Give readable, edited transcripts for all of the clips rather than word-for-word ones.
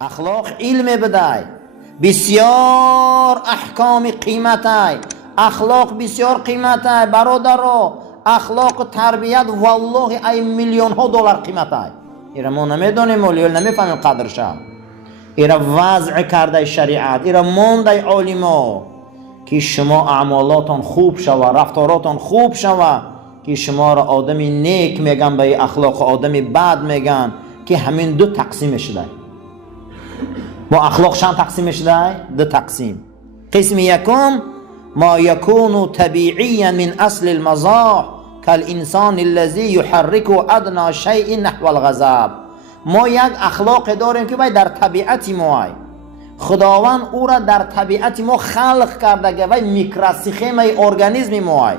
اخلاق علم بدای، بسیار احکام قیمتای، اخلاق بسیار قیمتای برادرو. اخلاق تربیت والله ای میلیون ها دلار قیمتای. ایرا ما نمیدونیم ولی نمیفهمیم قدرش. ایرا وضع کرده شریعت، ایرا مونده عالما که شما اعمالاتون خوب شوه، رفتاراتون خوب شوه، که شما را آدمی نیک میگن به اخلاق آدمی بد میگن، که همین دو تقسیم شده. با اخلاق شان تقسیم شده دو تقسیم. قسم یکم ما یکون طبیعیا من اصل المزاح کالانسان الذي يحرك ادنى شيء نحو الغضب. ما یک اخلاق داریم که در طبیعت ما خداوند او را در طبیعت ما خلق کرده و میکروسیستم ارگانیسم ما.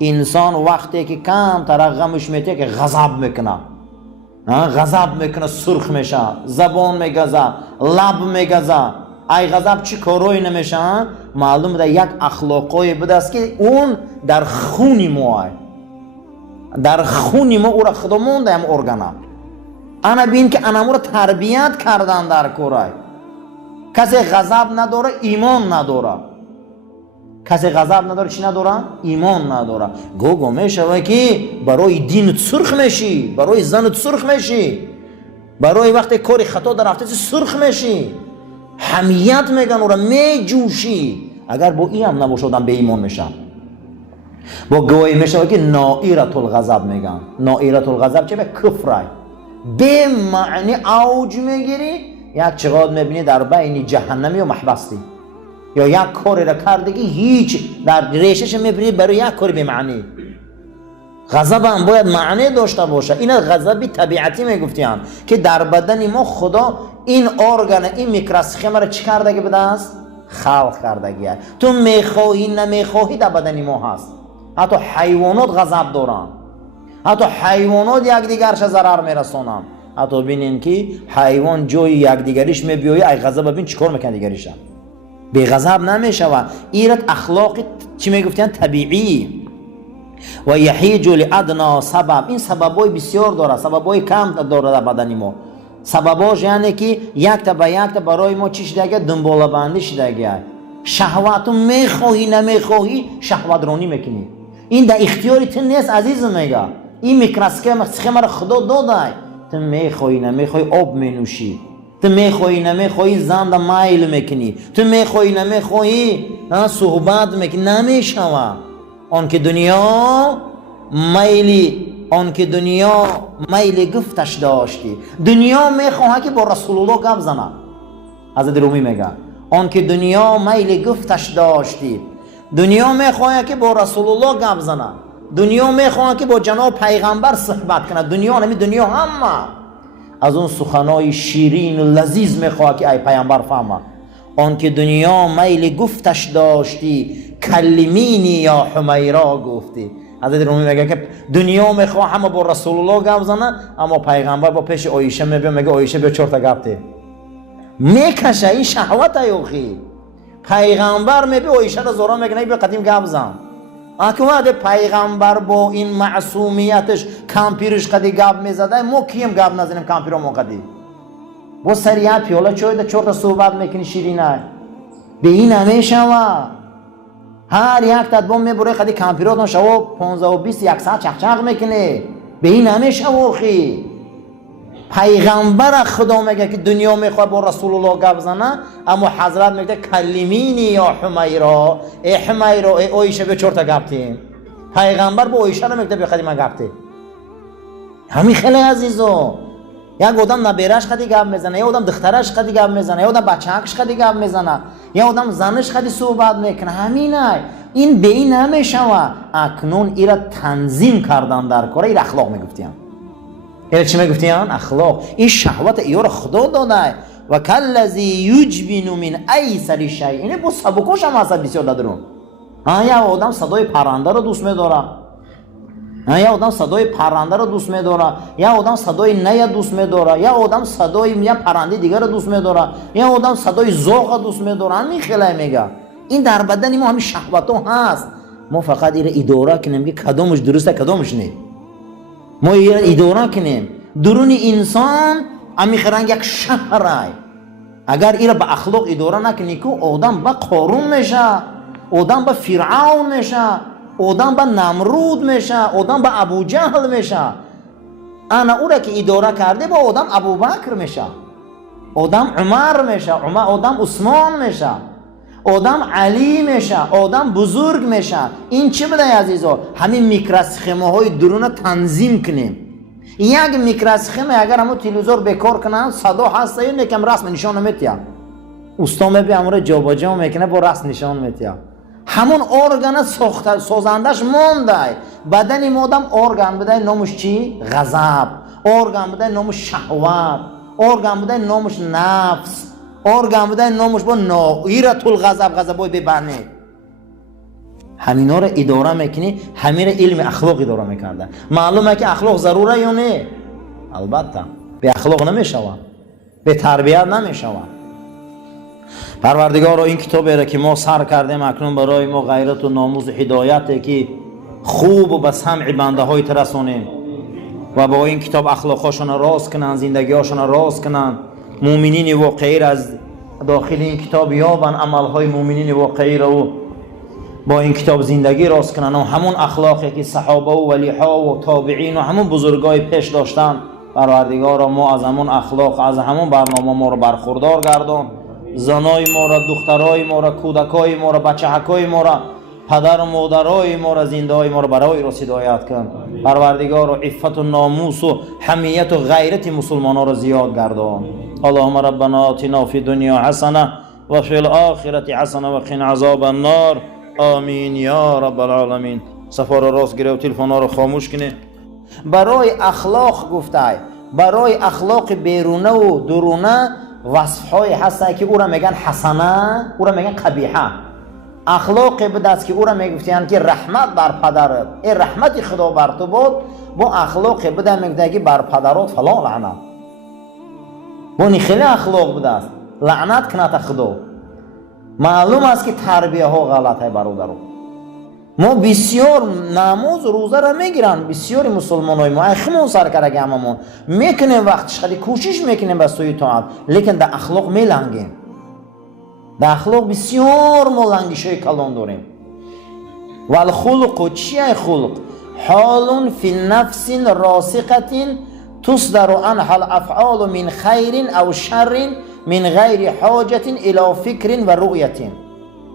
انسان وقتی که کم غمش میته که غضب میکنه، غضب میکنه، سرخ میشه، زبان میگزه، لب میگزه. ای غضب چی کاروی نمیشه؟ معلوم ده یک اخلاقی بوده است که اون در خونی ما، در خونی ما او را خدا مونده هم ارگانه. انا بین که انا را تربیت کردن در کورای. کسی غضب نداره ایمان نداره. کسی غضب نداره چی نداره؟ ایمان نداره. گو میشه که برای دین سرخ میشی، برای زن سرخ میشی، برای وقت کاری خطا در رفته سرخ میشی، حمیت میگن او را میجوشی. اگر با این هم نباشدن به ایمان میشن. با گوی میشه که نائرة الغضب میگن. نائرة الغضب چه؟ به کفرای به معنی اوج میگیری. یک چقدر میبینی در بین جهنمی و محبستی، یا یک کاری را کردگی هیچ در ریشش میبینی برای یک کاری به معنی. غضب هم باید معنی داشته باشه. این غضب طبیعتی میگفتیم که در بدن ما خدا این ارگان، این میکروسکوپ را چی کردگی بده است؟ خلق کردگی. تو میخواهی نمیخواهی در بدن ما هست. حتی حیوانات غضب دارن، حتی حیوانات یکدیگرش ضرر میرسونن. حتی ببینین که حیوان جای یکدیگریش میبیایه، ای غضب ببین چیکار میکنه دیگریش، به غضب نمیشوه. ایرت اخلاق چی میگفتن؟ طبیعی. و یحیج لادنا سبب. این سببای بسیار داره، سببای کم داره در بدن ما. سبباش یعنی که یک تا به یک تا برای ما چی شده؟ دنباله بندی شده. شهوت میخواهی نمیخواهی شهوت رانی میکنی. این در اختیاری تو نیست عزیزم. میگه این میکروسکوپ را خدا داده. تو میخواهی نمیخواهی آب مینوشی، تو میخواهی نمیخواهی زن مایل میکنی، تو میخواهی نمیخواهی صحبت میکنی. نمیشوه. آن که دنیا میلی گفتش داشتی. دنیا میخواه که با رسول الله گپ زنه. حضرت رومی میگه آن که دنیا میلی گفتش داشتی. دنیا میخواه که با رسول الله گپ زنه. دنیا میخواه که با جناب پیغمبر صحبت کنه. دنیا همه از اون سخنای شیرین و لذیذ میخواه که ای پیغمبر فهمه. آن که دنیا میل گفتش داشتی کلمینی یا حمیرا گفتی. حضرت رومی میگه که دنیا میخواه همه با رسول الله گپ زنه، اما پیغمبر با پیش عایشه میگه عایشه بیا 4 تا گپ ده میکشه. این شهوت ایوخی. پیغمبر میگه عایشه را زورا میگه بیا قدیم گپ زن. اکواد پیغمبر با این معصومیتش کامپیرش قدی گپ میزده، ما کیم گپ نزنیم کامپیرو ما قدی با سریعت پیاله چوی ده 4 تا صحبت میکنی شیرینه. به این همیشه و هر یک تدبام میبره قدی کامپیراتون شوا 15 و 20 1 ساعت چخچق میکنه. به این همیشه واخی. پیغمبر خدا میگه که دنیا میخواد با رسول الله گپ زنه، اما حضرت میگه کلمینی یا حمیرا. ای حمیرا ای عایشه به 4 تا گپ تیم. پیغمبر با عایشه رو میگه بخدی من گپ تی. همین خیلی عزیزو. یک آدم نبیرش خدی گپ میزنه، یا آدم دخترش خدی گپ میزنه، یا آدم بچه‌اش خدی گپ میزنه، یا آدم زنش خدی صحبت میکنه. همینه. این به این نمیشه و اکنون ایرا تنظیم کردن در کار. این اخلاق میگفتیم. اینا چی میگفتیان؟ اخلاق. این شهوت ایو را خدا داده. و کالذی یجبن من ایسر شیء. این با سبکوش هم اصلا بسیار دادرون. یا آدم صدای پرنده را دوست میداره، یا آدم صدای پرنده را دوست میداره، یا آدم صدای نی دوست میداره، یا آدم صدای یه پرنده دیگر را دوست میداره، یا آدم صدای ذوق دوست میداره. همین خیلی میگه. این در بدن ما همین شهوت ها هست. ما فقط این اداره کنیم که کدامش درسته کدامش نه. ما این اداره کنیم. درون انسان امیخران یک شهره. اگر اینا به اخلاق اداره نکنی که آدم به قارون میشه، آدم به فرعون میشه، آدم به نمرود میشه، آدم به ابو جهل میشه. انا او را که اداره کرده با آدم ابوبکر میشه، آدم عمر میشه، آدم عثمان میشه، آدم علی میشه، آدم بزرگ میشه. این چه بده عزیزا؟ همین میکروسخمه های درون تنظیم کنیم. یک میکروسخمه اگر همون تلویزور بکار کنن صدا هست یا نکم رسم نشان میتیا، استا میبی امور جابجا میکنه با رسم نشان میتیا. همون ارگان سازندش مونده. بدن مادم ارگان بده نامش چی؟ غضب. ارگان بده نامش شهوت. ارگان بده نامش نفس. ارگان بده نامش با نائرة الغضب، غضبای ببنه. همینا رو اداره میکنی، همین علم اخلاق اداره میکرده. معلومه که اخلاق ضروره یا نه؟ البته به اخلاق نمیشوند، به تربیت نمیشوند. پروردگار این کتابی را که ما سر کردیم اکنون برای ما غیرت و ناموس و هدایته که خوب و به سمع بنده های ترسونیم و با این کتاب اخلاقشون راست کنن، زندگیشون راست کنن. مؤمنین واقعی را از داخل این کتاب یابن، عملهای مؤمنین واقعی را با این کتاب زندگی راست کنن و همون اخلاقی که صحابه و ولیها و تابعین و همون بزرگای پیش داشتن. پروردگار ما از همون اخلاق، از همون برنامه ما رو برخوردار گردان. زنای ما را، دخترای ما را، کودکای ما را، بچه‌های ما را، پدر و مادرای ما را، زنده‌های ما را برای راست هدایت کن. پروردگار و عفت و ناموس و حمیت و غیرت مسلمانان را زیاد گردان. اللهم ربنا آتنا فی الدنیا حسنه و فی الاخره حسنه و قنا عذاب النار. آمین یا رب العالمین. صفا را راست گیره و تلفن رو خاموش کنه. برای اخلاق گفته، برای اخلاق بیرونه و درونه وصف‌های هست که او را میگن حسنه، او را میگن قبیحه. اخلاق بدست که او را میگفتن که رحمت بر پدرت، ای رحمت خدا بر تو بود. با اخلاق بده میگه که بر پدرات فلا لعنت. بونی خیلی اخلاق بدست لعنت کنه خدا. معلوم است که تربیه ها غلطه برادران. ما بسیار نماز روزه را میگیرن، بسیاری مسلمان های ما اخمون سر کرده هممون میکنیم، وقتش خیلی کوشش میکنیم به سوی طاعت، لیکن در اخلاق میلنگیم. در اخلاق بسیار ما لنگش های کلان داریم. و الخلق چیه خلق؟ حال فی نفس راسقت تصدر عنها الافعال من خیر او شر من غیر حاجت الى فکر و رؤیت.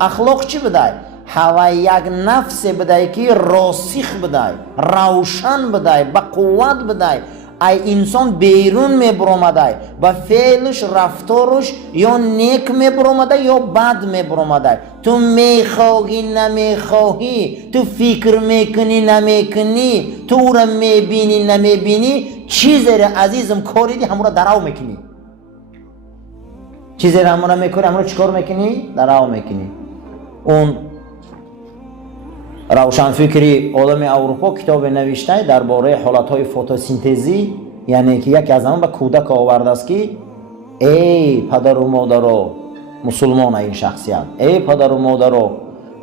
اخلاق چی بده؟ حالا یک نفس بده که راسخ بده، روشن بده، با قوت بده. ای انسان بیرون میبرمده با فعلش رفتارش یا نیک میبرمده یا بد میبرمده. تو میخواهی نمیخواهی، تو فکر میکنی نمیکنی، تو او را میبینی نمیبینی، چیزی را عزیزم کاریدی همون را دراو میکنی. چیزی را همون را میکنی، همون را چکار میکنی؟ دراو میکنی. اون روشنفکری عالم اروپا کتاب نوشته درباره حالتهای فتوسینتزی، یعنی که یکی از آن به کودک آورده است که ای پدر و مادر مسلمان، این شخصیت ای پدر و مادر،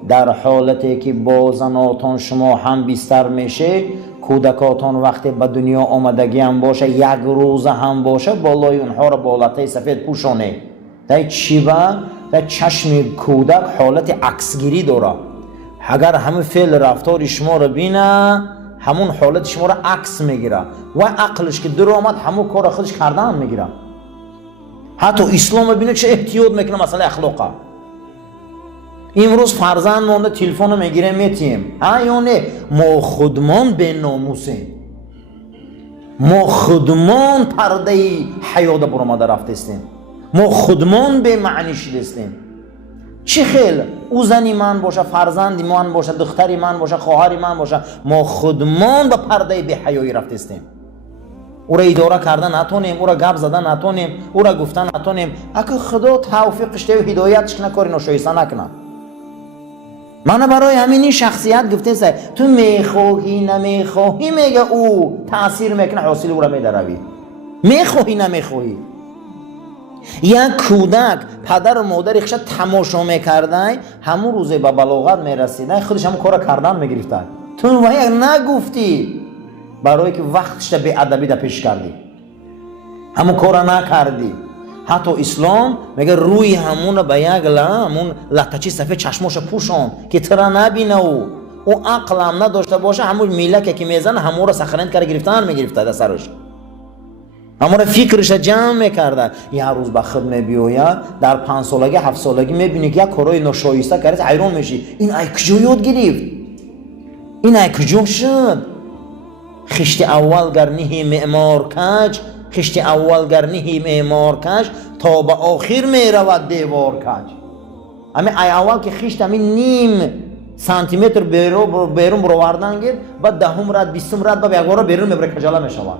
در حالتی که با زناتان شما هم بیستر میشه، کودکاتان وقتی به دنیا آمدگی هم باشه، یک روزه هم باشه، بالای اونها را با لطه سفید پوشانه. در چی در چشم کودک حالت عکسگیری داره. اگر همه فعل رفتار شما رو بینه، همون حالت شما رو عکس میگیره و عقلش که در آمد همون کار خودش کردن میگیره. حتی اسلام ببینه چه احتیاط میکنه مسئله اخلاقه. امروز فرزند مونده تلفن رو میگیره میتیم، یا نه؟ ما خودمان به ناموسیم، ما خودمان پرده حیات برآمده رفتیم، ما خودمان به معنی شدستیم. چه خیل او زنی من باشه، فرزندی من باشه، دختری من باشه، خواهری من باشه، ما خودمان به پرده بی حیایی رفتیم. او را اداره کردن نتونیم، او را گپ زدن نتونیم، او را گفتن نتونیم. اگه خدا توفیقش ده و هدایتش کنه، کاری ناشایسته نکنه. من برای همین شخصیت گفته سه تو میخواهی نمیخواهی، میگه او تاثیر میکنه، حاصل او را میدروی. میخواهی نمیخواهی. یک کودک پدر و مادرش تماشا میکردن، همون روز به بلاغت میرسیدن، خودش همون کار کردن میگرفتن. تو یک نگفتی برای که وقتش به ادبی پیش کردی، همون کار نکردی. حتی اسلام میگه روی همون به یک همون لطچی سفید چشماش پوشون که ترا نبینه او عقل هم نداشته باشه، همون میلکه که میزنه همون رو سخرند کرده گرفتن میگرفته در سرش، همون رو فکرش جمع میکرده. یه روز به خود بیاید در 5 سالگی 7 سالگی میبینی که یک کارای ناشایسته کرده، حیران میشی این ای کجا یاد گرفت، این ای کجا شد. خشت اول گرنه معمار کج، خشت اول گرنه معمار کج تا به آخر میرود دیوار کج. همین ای اول که خشت همین نیم سانتی متر بیرون بروردن گیر، بعد دهم رد 20 رد بعد یک بار بیرون میبره کجاله میشود.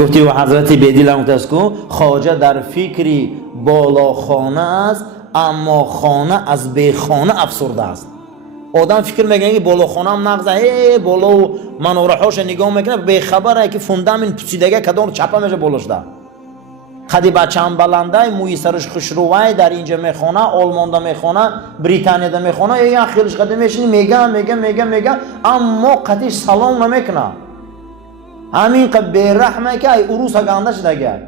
گفتی و حضرت بیدی لعنت کو خواجه در فکری بالا خانه است، اما خانه از بی خانه افسرده است. آدم فکر میکنه که بالا خانه هم نغزه بالا منارهاش نگاه میکنه، بی خبره که فوندامین پوسیدگی کدام چپه میشه بالاش ده. خدی بچه هم بلنده موی سرش خوشروای در اینجا میخونه، آلمان ده میخونه، بریتانیا ده میخونه، یا خیلیش قدم میشینی میگه اما قطعش سلام نمیکنه. همین که بیرحمه که ای عروس گنده شده گر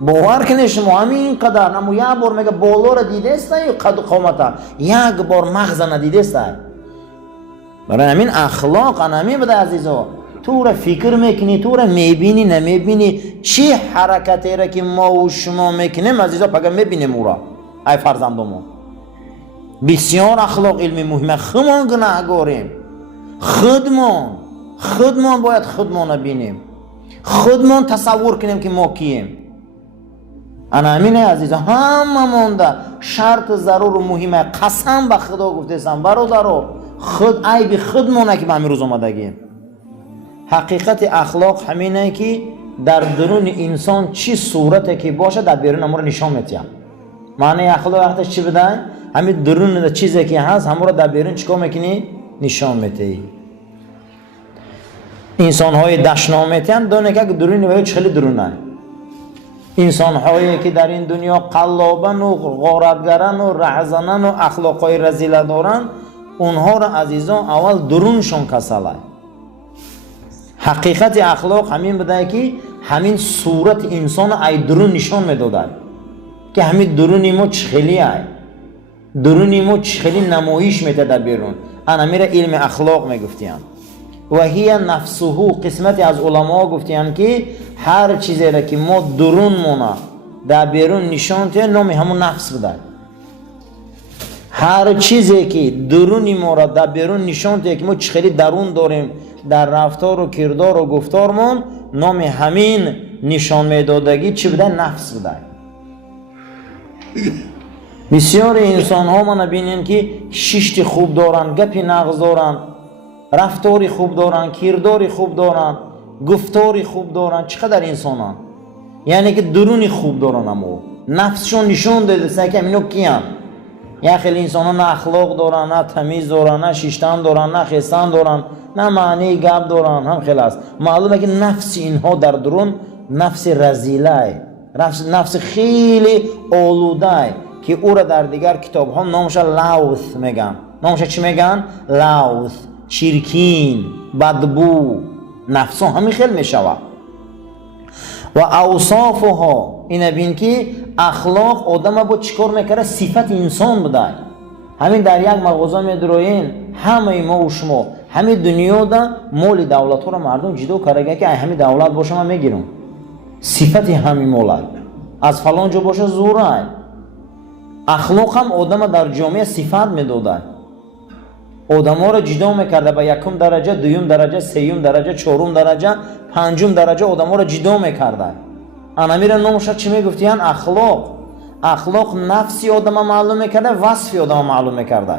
باور کنی شما همین قدر نمو یک بار میگه بالا را دیده است یا قد قامتا یک بار مغز ندیده است. برای همین اخلاق همین بده عزیزا، تو را فکر میکنی، تو را میبینی نمیبینی، چی حرکتی را که ما و شما میکنیم عزیزا پگه میبینیم او را. ای فرزندمون بسیار اخلاق علمی مهمه. خودمان گناهگاریم، خودمان باید خودمان بینیم، خودمان تصور کنیم که ما کیم. انا همینه عزیزا، همه مونده شرط ضرور و مهمه. قسم به خدا گفتم برادرو، خود عیب خودمونه که به همین روز آمدگیم. حقیقت اخلاق همینه که در درون انسان چی صورته که باشه در بیرون امور نشان میتیم. معنی اخلاق وقتش چی بده؟ همین درون چیزی که هست همون رو در بیرون چیکار میکنی؟ نشان میتی. انسان های دشنامیتن دونه که درونی باید خیلی درونه. انسان هایی که در این دنیا قلابن و غارتگرن و رهزنن و اخلاق های رزیله دارن، اونها را عزیزان اول درونشون کسله. حقیقت اخلاق همین بده که همین صورت انسان ای درون نشان میداده که همین درونی ما چخیلی ای، درونی ما چخیلی نمایش میده در بیرون. انا میره علم اخلاق میگفتیم و هی نفسه. قسمتی از علما گفتیم که هر چیزی را که ما درون مونه در بیرون نشان ته نام همون نفس بده. هر چیزی که درونی ما را در بیرون نشان ته که ما چخیلی درون داریم در رفتار و کردار و گفتارمون، نام همین نشان میدادگی چی بده؟ نفس بده. بسیار انسان ها ما نبینیم که ششت خوب دارن، گپی نغز دارن، رفتاری خوب دارن، کرداری خوب دارن، گفتاری خوب دارن. چقدر انسانان یعنی که درونی خوب دارن اما نفسشون نشون داده که اینو کیان. یا خیلی انسانان نه اخلاق دارن، نه تمیز دارن، نه شیشتن دارن، نه خیستن دارن، نه معنی گپ دارن، هم خیلی است. معلومه که نفس اینها در درون نفس رزیله، نفس خیلی آلوده که او را در دیگر کتاب ها نامش لوث میگن. نامش چی میگن؟ لوث، چرکین، بدبو. نفس همین خیلی میشوه. و اوصافها اینه بین که اخلاق آدم با چیکار میکره؟ صفت انسان بده. همین در یک مغازه میدروین همه ما و شما همین دنیا ده مال دولت ها را مردم جدا کرده که همین دولت باشه من میگیرم، صفت همین مال از فلان جا باشه زوره. اخلاق هم آدم در جامعه صفت میداده، آدم ها را جدا میکرده به یکم درجه، دویم درجه، سیوم درجه، چهارم درجه، پنجم درجه آدم ها را جدا میکرده. انا میره نامش چی میگفتین؟ اخلاق. اخلاق نفسی آدم معلوم میکرده، وصفی آدم معلوم میکرده.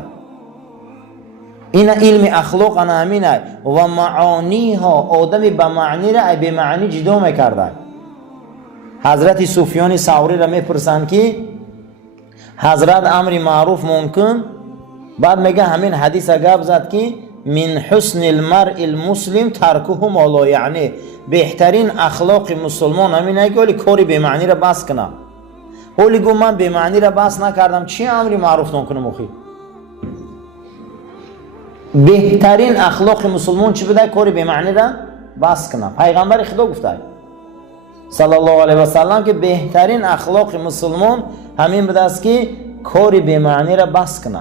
این علم اخلاق انا همینه. و معانی ها آدم به معنی را به معنی جدا میکرده. حضرت سفیان ثوری را میپرسند که حضرت امر معروف ممکن، بعد میگه همین حدیث گپ زد که من حسن المرء المسلم ترکه ما لا یعنی. بهترین اخلاق مسلمان همینه که ولی کاری به معنی را بس کنه. ولی گو من به معنی را بس نکردم چی امر معروف نکنم اخی؟ بهترین اخلاق مسلمان چی بده؟ کاری به معنی را بس کنه. پیغمبر خدا گفته صلی الله علیه و سلم که بهترین اخلاق مسلمان همین بوده است که کاری به معنی را بس کنه.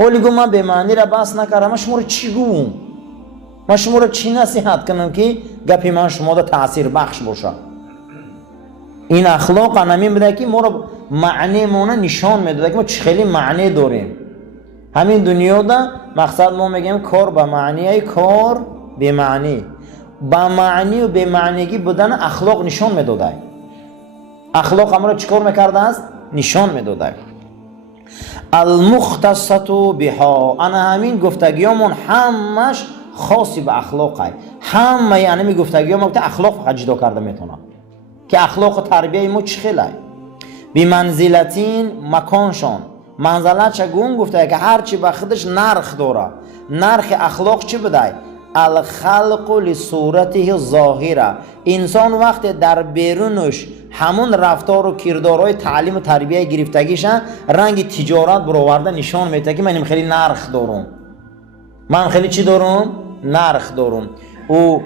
حالی گو من به معنی را بس نکردم، من شما رو چی گویم؟ من شما رو چی نصیحت کنم که گپی من شما را تأثیر بخش باشه؟ این اخلاق همین بوده که ما رو معنی مونه نشان میداده که ما چه خیلی معنی داریم. همین دنیا دا مقصد ما میگیم کار به معنی، کار به معنی. با معنی و به معنیگی بودن اخلاق نشان میداده. اخلاق همراه چیکار میکرده است؟ نشان میداده. المختصة بها، انا همین گفتگیامون همش خاصی به اخلاقه. همه یعنی می گفتگیامون که اخلاق فقط جدا کرده میتونه که اخلاق و تربیه ما چه خیلی بی منزلتین مکانشان. منزلت چگون گفته که هرچی به خودش نرخ داره. نرخ اخلاق چی بده؟ الخلق لصورته ظاهره. انسان وقتی در بیرونش همون رفتار و کردارهای تعلیم و تربیه گرفتگیشن رنگ تجارت برآورده نشان میده که من خیلی نرخ دارم، من خیلی چی دارم؟ نرخ دارم. او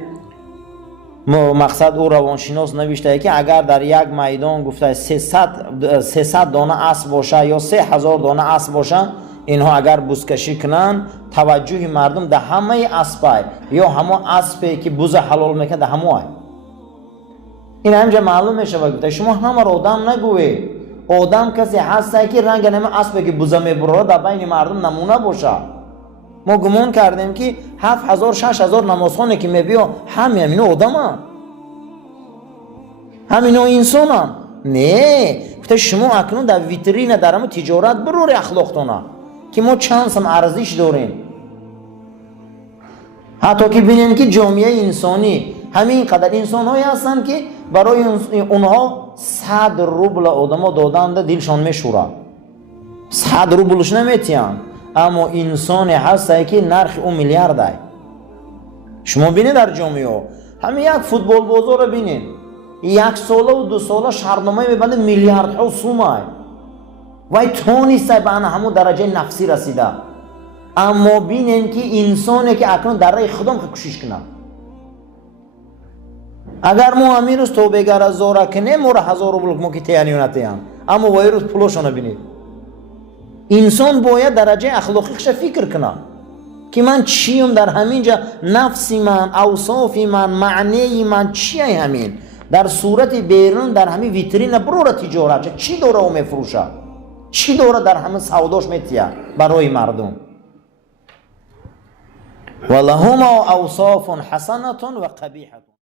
مقصد او روانشناس نوشته که اگر در یک میدان گفته 300 دانه اسب باشه یا 3000 دانه اسب باشه، اینها اگر بزکشی کنن توجه مردم ده همه اسبای یا همه اسبی که بز حلال میکنه ده همه. این همجا معلوم میشه و گفته شما همه رو آدم نگوی. آدم کسی هسته که رنگ نمه اسبی که بز میبره در بین مردم نمونه باشه. ما گمان کردیم که 7000 6000 نمازخانه که میبیا همینو آدم هم، همینو انسان هم. نه، گفته شما اکنون در ویترین در همه تجارت برور اخلاقتونه که ما چند سم ارزش داریم. حتی که بینین که جامعه انسانی همین قدر انسان هایی هستن که برای اونها 100 روبل آدم ها دادن دلشان میشوره. 100 روبلش نمیتین، اما انسان هسته که نرخ اون میلیارده. شما بینید در جامعه همین یک فوتبال بازار رو بینید، 1 ساله و 2 ساله شرطنامه میبنده میلیاردها سومه وای تونسته به همون درجه نفسی رسیده. اما بینین که انسانی که اکنون در راه خودم کوشش کنه. اگر ما همین روز توبه گر زاره کنیم ما را 1000 روبل ما که تیانیونتیم، اما وای روز پولشون بینید. انسان باید درجه اخلاقیش فکر کنه که من چیم در همین جا، نفسی من، اوصاف من، معنی من چیه؟ همین در صورت بیرون در همین ویترین برو تجارت چی دوره و میفروشه، چی دوره در همین سوداش میتیه برای مردم. ولهما اوصاف حسنة و قبیحة.